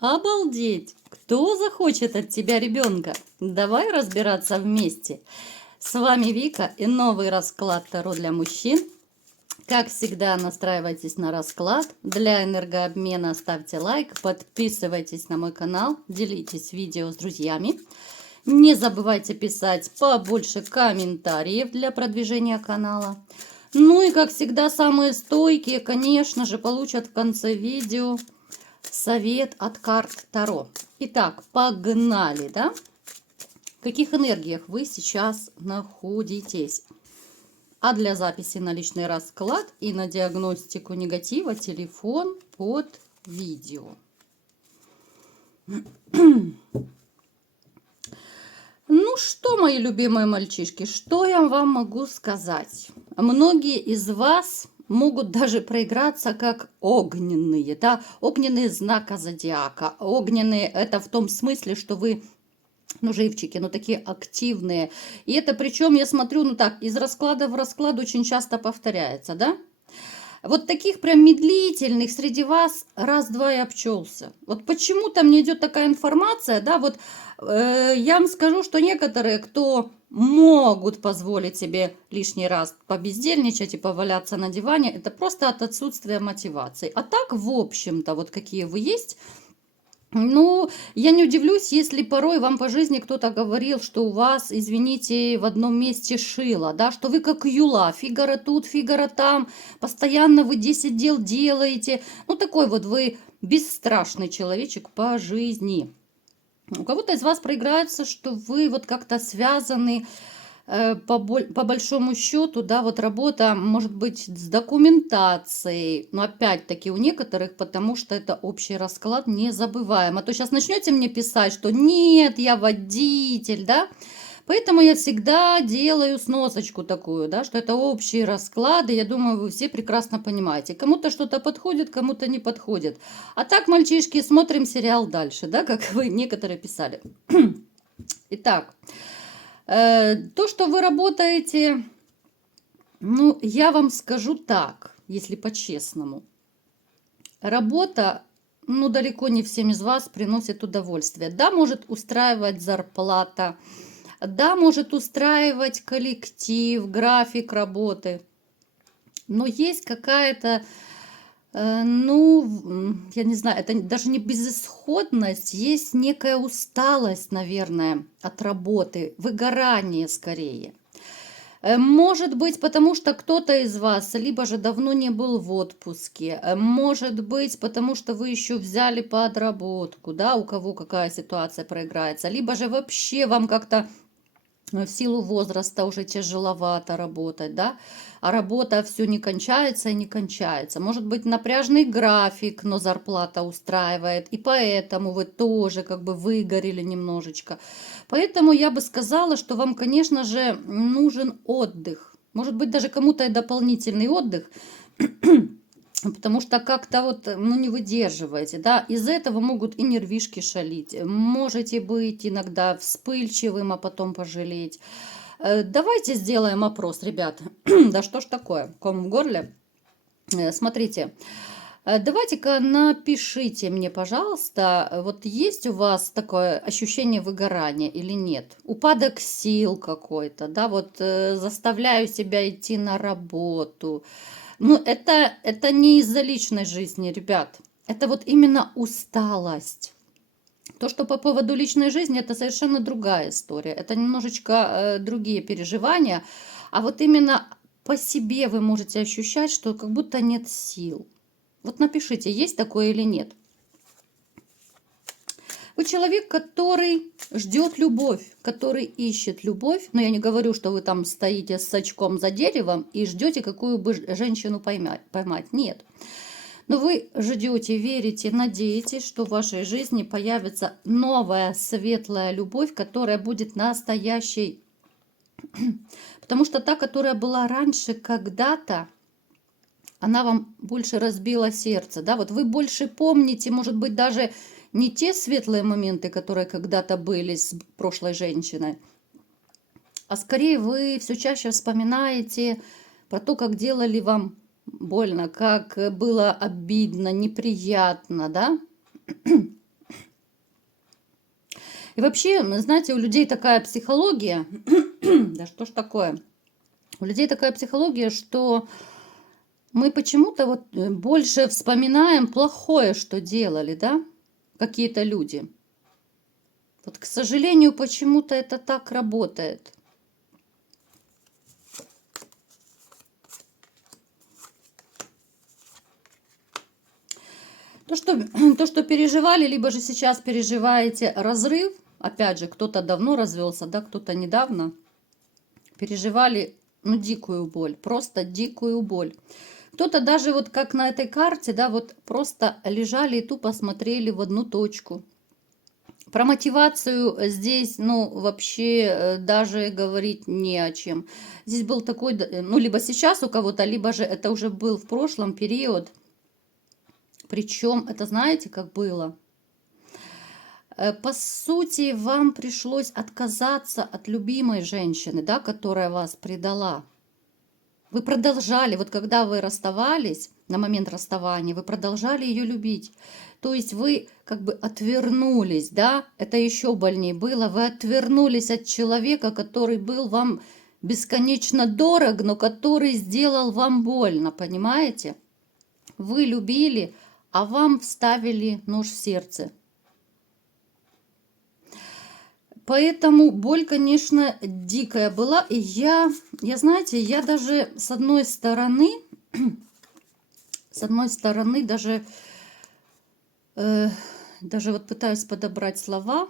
Обалдеть! Кто захочет от тебя ребенка? Давай разбираться вместе. С вами Вика и новый расклад Таро для мужчин. Как всегда, настраивайтесь на расклад. Для энергообмена ставьте лайк, подписывайтесь на мой канал, делитесь видео с друзьями. Не забывайте писать побольше комментариев для продвижения канала. Ну и, как всегда, самые стойкие, конечно же, получат в конце видео совет от карт Таро. Итак, погнали, да? В каких энергиях вы сейчас находитесь? А для записи на личный расклад и на диагностику негатива телефон под видео. Ну что, мои любимые мальчишки, что я вам могу сказать? Многие из вас могут даже проиграться как огненные, да, огненные знака зодиака. Огненные это в том смысле, что вы, ну, живчики, но такие активные. И это причем, я смотрю, ну так, из расклада в расклад очень часто повторяется, да? Вот таких прям медлительных среди вас раз-два и обчелся. Вот почему-то мне идет такая информация, да, вот я вам скажу, что некоторые, кто могут позволить себе лишний раз побездельничать и поваляться на диване, это просто от отсутствия мотивации. А так, в общем-то, вот какие вы есть, ну, я не удивлюсь, если порой вам по жизни кто-то говорил, что у вас, извините, в одном месте шило, да, что вы как юла, фигара тут, фигара там, постоянно вы 10 дел делаете. Ну, такой вот вы бесстрашный человечек по жизни. У кого-то из вас проиграется, что вы вот как-то связаны по большому счету, да, вот работа может быть с документацией, но опять-таки у некоторых, потому что это общий расклад, не забываем. А то сейчас начнете мне писать, что нет, я водитель, да, поэтому я всегда делаю сносочку такую, да, что это общие расклады, я думаю, вы все прекрасно понимаете. Кому-то что-то подходит, кому-то не подходит. А так, мальчишки, смотрим сериал дальше, да, как вы некоторые писали. Итак, то, что вы работаете, ну, я вам скажу так, если по-честному. Работа, ну, далеко не всем из вас приносит удовольствие. Да, может устраивать зарплата, да, может устраивать коллектив, график работы. Но есть какая-то, ну, я не знаю, это даже не безысходность, есть некая усталость, наверное, от работы, выгорание скорее. Может быть, потому что кто-то из вас либо же давно не был в отпуске, может быть, потому что вы еще взяли подработку, да, у кого какая ситуация проиграется, либо же вообще вам как-то в силу возраста уже тяжеловато работать, да, а работа все не кончается и не кончается. Может быть, напряжный график, но зарплата устраивает, и поэтому вы тоже как бы выгорели немножечко. Поэтому я бы сказала, что вам, конечно же, нужен отдых. Может быть, даже кому-то и дополнительный отдых, потому что как-то вот, ну, не выдерживаете, да, из-за этого могут и нервишки шалить, можете быть иногда вспыльчивым, а потом пожалеть. Давайте сделаем опрос, ребят. Да что ж такое, ком в горле? Смотрите, давайте-ка напишите мне, пожалуйста, вот есть у вас такое ощущение выгорания или нет? Упадок сил какой-то, да, вот заставляю себя идти на работу. Ну, это не из-за личной жизни, ребят. Это вот именно усталость. То, что по поводу личной жизни, это совершенно другая история. Это немножечко другие переживания. А вот именно по себе вы можете ощущать, что как будто нет сил. Вот напишите, есть такое или нет. Вы человек, который ждет любовь, который ищет любовь. Но я не говорю, что вы там стоите с очком за деревом и ждете, какую бы женщину поймать. Нет. Но вы ждете, верите, надеетесь, что в вашей жизни появится новая светлая любовь, которая будет настоящей. Потому что та, которая была раньше когда-то, она вам больше разбила сердце. Да? Вот вы больше помните, может быть, даже не те светлые моменты, которые когда-то были с прошлой женщиной, а скорее вы все чаще вспоминаете про то, как делали вам больно, как было обидно, неприятно, да? И вообще, знаете, у людей такая психология, да что ж такое? У людей такая психология, что мы почему-то вот больше вспоминаем плохое, что делали, да, какие-то люди. Вот, к сожалению, почему-то это так работает. То, что, то, что переживали, либо же сейчас переживаете разрыв, опять же, кто-то давно развелся, да, кто-то недавно, переживали, ну, дикую боль, просто дикую боль. Кто-то даже вот как на этой карте, да, вот просто лежали и тупо смотрели в одну точку. Про мотивацию здесь, ну, вообще даже говорить не о чем. Здесь был такой, ну, либо сейчас у кого-то, либо же это уже был в прошлом период. Причем, это знаете, как было? По сути, вам пришлось отказаться от любимой женщины, да, которая вас предала. Вы продолжали, вот когда вы расставались, на момент расставания, вы продолжали ее любить. То есть вы как бы отвернулись, да, это еще больнее было, вы отвернулись от человека, который был вам бесконечно дорог, но который сделал вам больно, понимаете? Вы любили, а вам вставили нож в сердце. Поэтому боль, конечно, дикая была. И знаете, я даже с одной стороны даже, даже вот пытаюсь подобрать слова.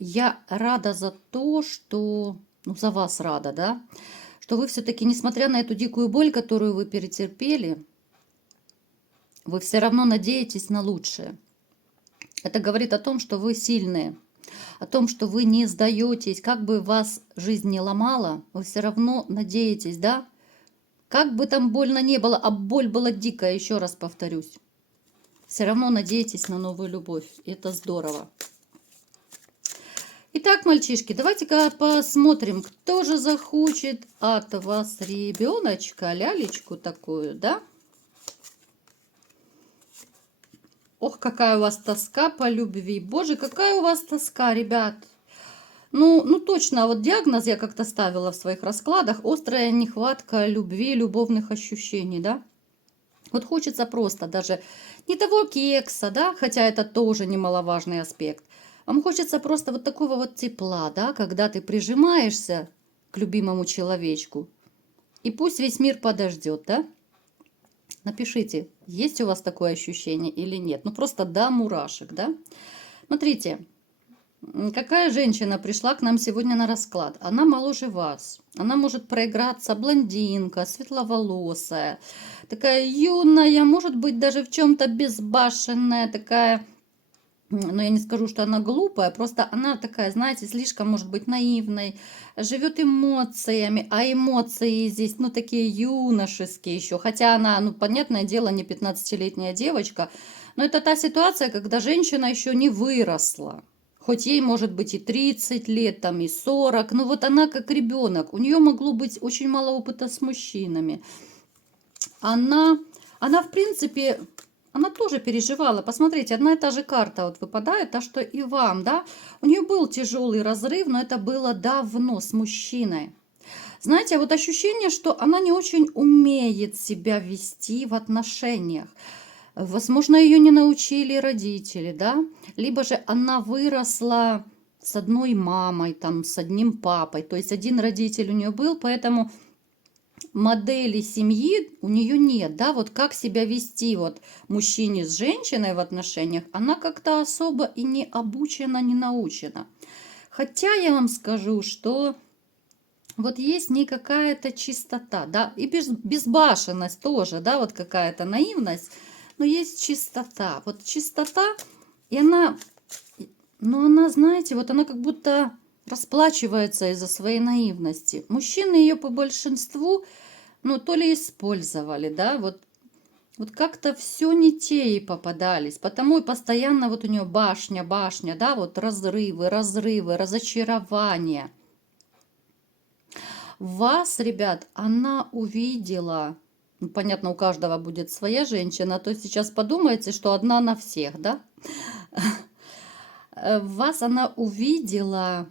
Я рада за то, что, ну, за вас рада, да, что вы все-таки, несмотря на эту дикую боль, которую вы перетерпели, вы все равно надеетесь на лучшее. Это говорит о том, что вы сильные, о том, что вы не сдаетесь, как бы вас жизнь не ломала, вы все равно надеетесь, да? Как бы там больно не было, а боль была дикая, еще раз повторюсь. Все равно надеетесь на новую любовь. Это здорово. Итак, мальчишки, давайте-ка посмотрим, кто же захочет от вас ребеночка, лялечку такую, да? Ох, какая у вас тоска по любви. Боже, какая у вас тоска, ребят. Ну точно, вот диагноз я как-то ставила в своих раскладах. Острая нехватка любви, любовных ощущений, да? Вот хочется просто даже не того кекса, да, хотя это тоже немаловажный аспект. Вам хочется просто вот такого вот тепла, да, когда ты прижимаешься к любимому человечку. И пусть весь мир подождет, да? Напишите, есть у вас такое ощущение или нет. Ну просто до мурашек, да? Смотрите, какая женщина пришла к нам сегодня на расклад? Она моложе вас. Она может проиграться, блондинка, светловолосая, такая юная, может быть даже в чем-то безбашенная, такая, но я не скажу, что она глупая, просто она такая, знаете, слишком может быть наивной, живет эмоциями, а эмоции здесь, ну, такие юношеские еще, хотя она, ну, понятное дело, не 15-летняя девочка, но это та ситуация, когда женщина еще не выросла. Хоть ей может быть и 30 лет, там, и 40, но вот она как ребенок. У нее могло быть очень мало опыта с мужчинами. Она в принципе, она тоже переживала. Посмотрите, одна и та же карта вот выпадает, а что и вам, да? У нее был тяжелый разрыв, но это было давно с мужчиной. Знаете, вот ощущение, что она не очень умеет себя вести в отношениях. Возможно, ее не научили родители, да? Либо же она выросла с одной мамой, там, с одним папой. То есть один родитель у нее был, поэтому модели семьи у нее нет, да? Вот как себя вести вот мужчине с женщиной в отношениях, она как-то особо и не обучена, не научена. Хотя я вам скажу, что вот есть не какая-то чистота, да, и безбашенность тоже, да, вот какая-то наивность, но есть чистота. Вот чистота, и она, ну она, знаете, вот она как будто расплачивается из-за своей наивности. Мужчины ее по большинству, ну то ли использовали, да, вот как-то все не те ей попадались, потому и постоянно вот у нее башня, да, вот разрывы, разочарования. Вас, ребят, она увидела Ну, понятно, у каждого будет своя женщина, а то сейчас подумайте, что одна на всех, да? В вас она увидела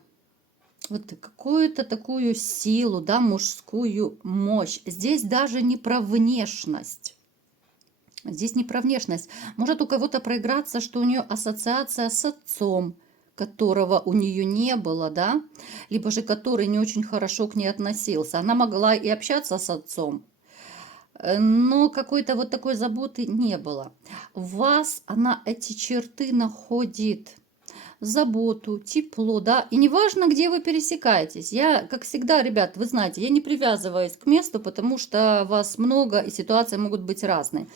вот какую-то такую силу, да, мужскую мощь. Здесь даже не про внешность. Здесь не про внешность. Может у кого-то проиграться, что у нее ассоциация с отцом, которого у нее не было, да, либо же который не очень хорошо к ней относился. Она могла и общаться с отцом, но какой-то вот такой заботы не было. В вас она эти черты находит. Заботу, тепло, да, и неважно, где вы пересекаетесь. Я, как всегда, ребят, вы знаете, я не привязываюсь к месту, потому что вас много, и ситуации могут быть разные.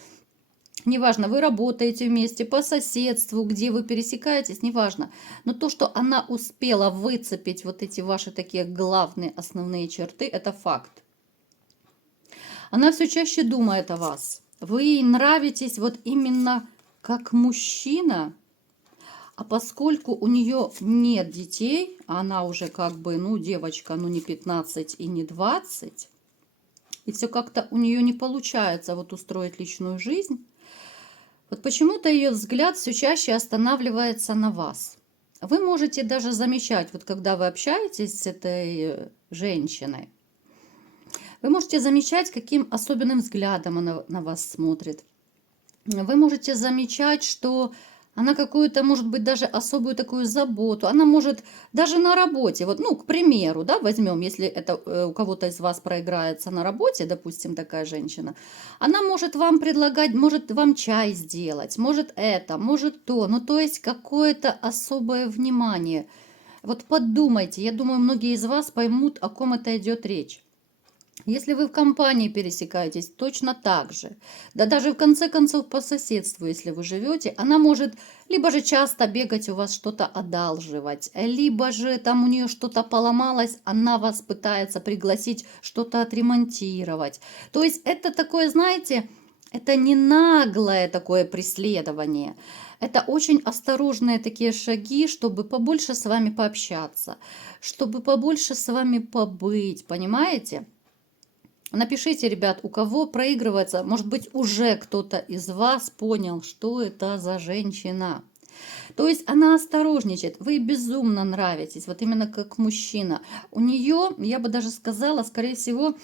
Неважно, вы работаете вместе, по соседству, где вы пересекаетесь, неважно. Но то, что она успела выцепить вот эти ваши такие главные основные черты, это факт. Она все чаще думает о вас. Вы ей нравитесь вот именно как мужчина, а поскольку у нее нет детей, а она уже как бы, ну, девочка, ну, не 15 и не 20, и все как-то у нее не получается вот устроить личную жизнь, вот почему-то ее взгляд все чаще останавливается на вас. Вы можете даже замечать, вот когда вы общаетесь с этой женщиной, вы можете замечать, каким особенным взглядом она на вас смотрит. Вы можете замечать, что она какую-то, может быть, даже особую такую заботу. Она может даже на работе, вот, ну, к примеру, да, возьмем, если это у кого-то из вас проиграется на работе, допустим, такая женщина, она может вам предлагать, может вам чай сделать, может это, может то, ну, то есть какое-то особое внимание. Вот подумайте, я думаю, многие из вас поймут, о ком это идет речь. Если вы в компании пересекаетесь, точно так же. Да даже в конце концов по соседству, если вы живете, она может либо же часто бегать у вас что-то одалживать, либо же там у нее что-то поломалось, она вас пытается пригласить что-то отремонтировать. То есть это такое, знаете, это не наглое такое преследование. Это очень осторожные такие шаги, чтобы побольше с вами пообщаться, чтобы побольше с вами побыть, понимаете? Напишите, ребят, у кого проигрывается, может быть, уже кто-то из вас понял, что это за женщина. То есть она осторожничает, вы безумно нравитесь, вот именно как мужчина. У нее, я бы даже сказала, скорее всего,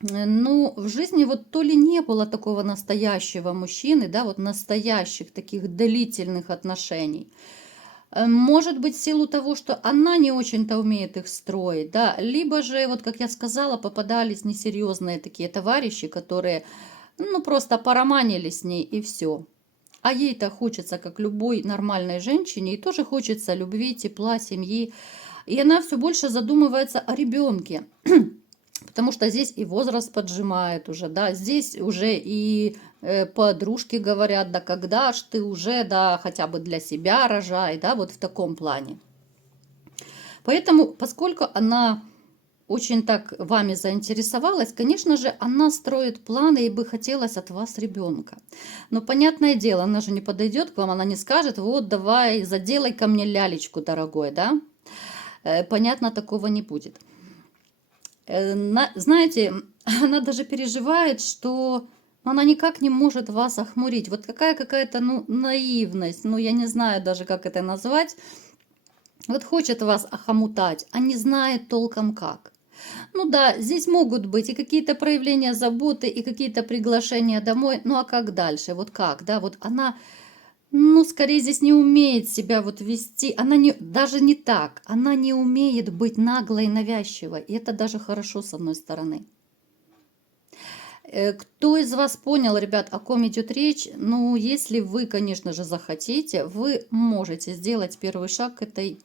ну, в жизни вот то ли не было такого настоящего мужчины, да, вот настоящих таких длительных отношений. Может быть, в силу того, что она не очень-то умеет их строить, да, либо же, вот как я сказала, попадались несерьезные такие товарищи, которые, ну, просто пороманили с ней и все. А ей-то хочется, как любой нормальной женщине, и тоже хочется любви, тепла, семьи. И она все больше задумывается о ребенке. Потому что здесь и возраст поджимает уже, да, здесь уже и подружки говорят, да когда ж ты уже, да, хотя бы для себя рожай, да, вот в таком плане. Поэтому, поскольку она очень так вами заинтересовалась, конечно же, она строит планы и бы хотелось от вас ребенка. Но понятное дело, она же не подойдет к вам, она не скажет, вот давай, заделай ко мне лялечку, дорогой, да. Понятно, такого не будет. Знаете, она даже переживает, что она никак не может вас охмурить. Вот какая-то, ну, наивность, ну, я не знаю даже, как это назвать. Вот хочет вас охомутать, а не знает толком как. Ну да, здесь могут быть и какие-то проявления заботы, и какие-то приглашения домой. Ну а как дальше? Вот как, да? Вот она, ну, скорее здесь не умеет себя вот вести. Она не, даже не так. Она не умеет быть наглой и навязчивой. И это даже хорошо с одной стороны. Кто из вас понял, ребят, о ком идет речь? Ну, если вы, конечно же, захотите, вы можете сделать первый шаг к этой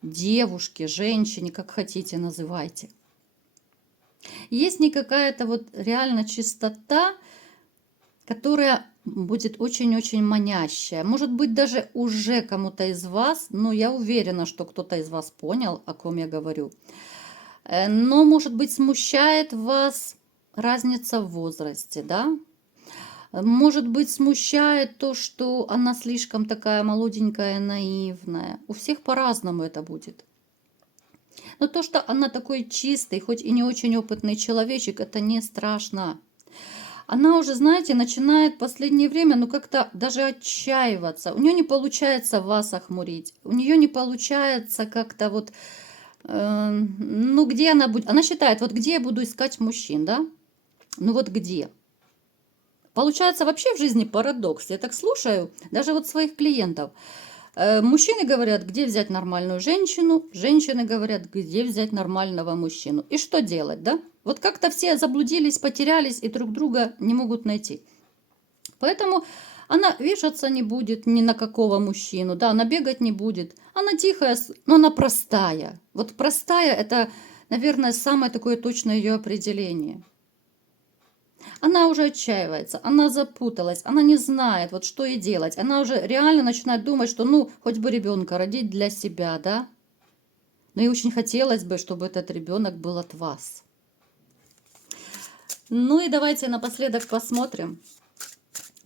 девушке, женщине, как хотите, называйте. Есть не какая-то вот реально чистота, которая будет очень-очень манящая. Может быть, даже уже кому-то из вас, но я уверена, что кто-то из вас понял, о ком я говорю. Но, может быть, смущает вас разница в возрасте, да? Может быть, смущает то, что она слишком такая молоденькая, наивная. У всех по-разному это будет. Но то, что она такой чистый, хоть и не очень опытный человечек, это не страшно. она уже, знаете, начинает в последнее время, ну, как-то даже отчаиваться. У нее не получается вас охмурить. У нее не получается как-то вот, ну, где она будет? Она считает, вот где я буду искать мужчин, да? Ну, вот где? Получается вообще в жизни парадокс. Я так слушаю, даже вот своих клиентов. Мужчины говорят, где взять нормальную женщину, женщины говорят, где взять нормального мужчину. И что делать, да? Вот как-то все заблудились, потерялись и друг друга не могут найти. Поэтому она вешаться не будет ни на какого мужчину, да, она бегать не будет. Она тихая, но она простая. Вот простая – это, наверное, самое такое точное ее определение. Она уже отчаивается, она запуталась, она не знает, вот что ей делать. Она уже реально начинает думать, что ну, хоть бы ребенка родить для себя, да? Но ей очень хотелось бы, чтобы этот ребенок был от вас. Ну и давайте напоследок посмотрим,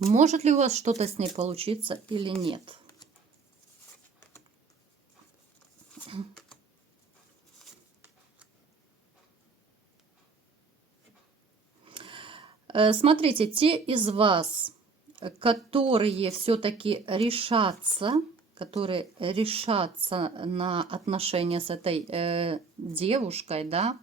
может ли у вас что-то с ней получиться или нет. Смотрите, те из вас, которые все-таки решатся на отношения с этой девушкой, да,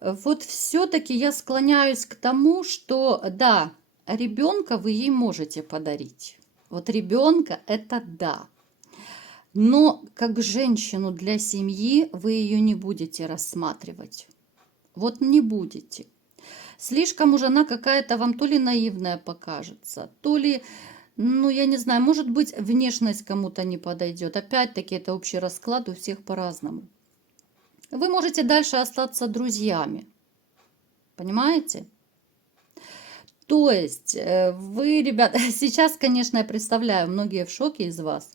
вот все-таки я склоняюсь к тому, что да, ребенка вы ей можете подарить. Вот ребенка это да. Но как женщину для семьи вы ее не будете рассматривать. Вот не будете. Слишком уже она какая-то вам то ли наивная покажется, то ли, ну я не знаю, может быть внешность кому-то не подойдет. Опять-таки это общий расклад, у всех по-разному. Вы можете дальше остаться друзьями. Понимаете? То есть вы, ребята, сейчас, конечно, я представляю, многие в шоке из вас.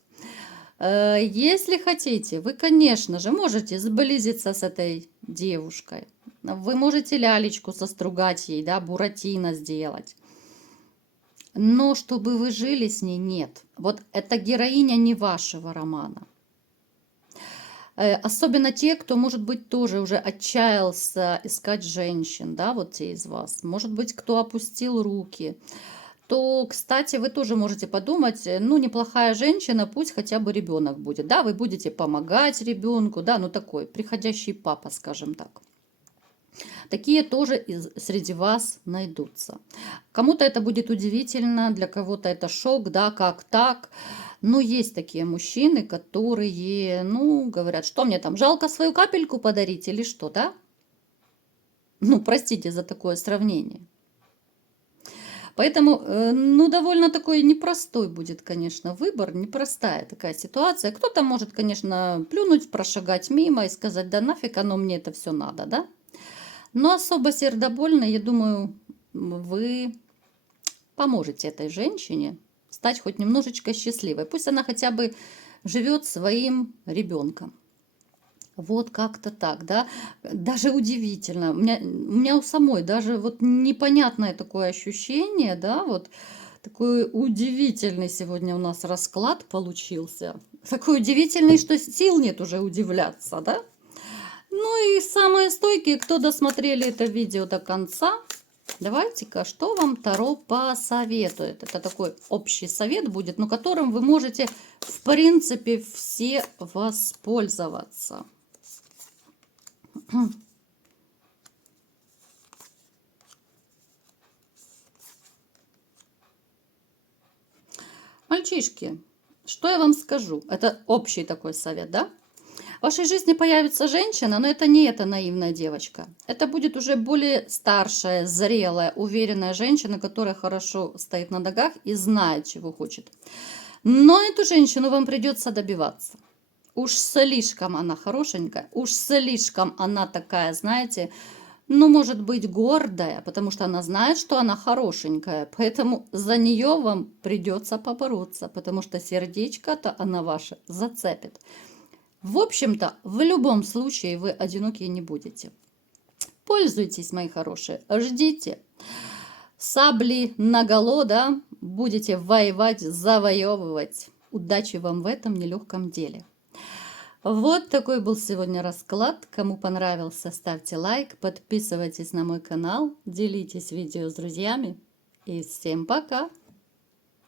Если хотите, вы, конечно же, можете сблизиться с этой девушкой. Вы можете лялечку состругать ей, да, буратино сделать. Но чтобы вы жили с ней, нет. Вот эта героиня не вашего романа. Особенно те, кто, может быть, тоже уже отчаялся искать женщин, да, вот те из вас. Может быть, кто опустил руки. То, кстати, вы тоже можете подумать, ну, неплохая женщина, пусть хотя бы ребенок будет. Да, вы будете помогать ребенку, да, ну, такой приходящий папа, скажем так. Такие тоже среди вас найдутся. Кому-то это будет удивительно, для кого-то это шок, да, как так. Но есть такие мужчины, которые, ну, говорят, что мне там, жалко свою капельку подарить или что, да? Ну, простите за такое сравнение. Поэтому, ну, довольно такой непростой будет, конечно, выбор, непростая такая ситуация. Кто-то может, конечно, плюнуть, прошагать мимо и сказать, да нафиг оно мне это все надо, да? Но особо сердобольно, я думаю, вы поможете этой женщине стать хоть немножечко счастливой. Пусть она хотя бы живет своим ребенком. Вот как-то так, да. Даже удивительно. У меня у самой даже вот непонятное такое ощущение, да, вот такой удивительный сегодня у нас расклад получился. Такой удивительный, что сил нет уже удивляться, да. Ну и самые стойкие, кто досмотрели это видео до конца, давайте-ка, что вам Таро посоветует. Это такой общий совет будет, но которым вы можете, в принципе, все воспользоваться. Мальчишки, что я вам скажу? Это общий такой совет, да? В вашей жизни появится женщина, но это не эта наивная девочка. Это будет уже более старшая, зрелая, уверенная женщина, которая хорошо стоит на ногах и знает, чего хочет. Но эту женщину вам придется добиваться. Уж слишком она хорошенькая, уж слишком она такая, знаете, ну, может быть, гордая, потому что она знает, что она хорошенькая. Поэтому за нее вам придется побороться, потому что сердечко-то она ваше зацепит. В общем-то, в любом случае вы одиноки не будете. Пользуйтесь, мои хорошие, ждите. Сабли наголо, да, будете воевать, завоевывать. Удачи вам в этом нелегком деле. Вот такой был сегодня расклад. Кому понравился, ставьте лайк, подписывайтесь на мой канал, делитесь видео с друзьями. И всем пока!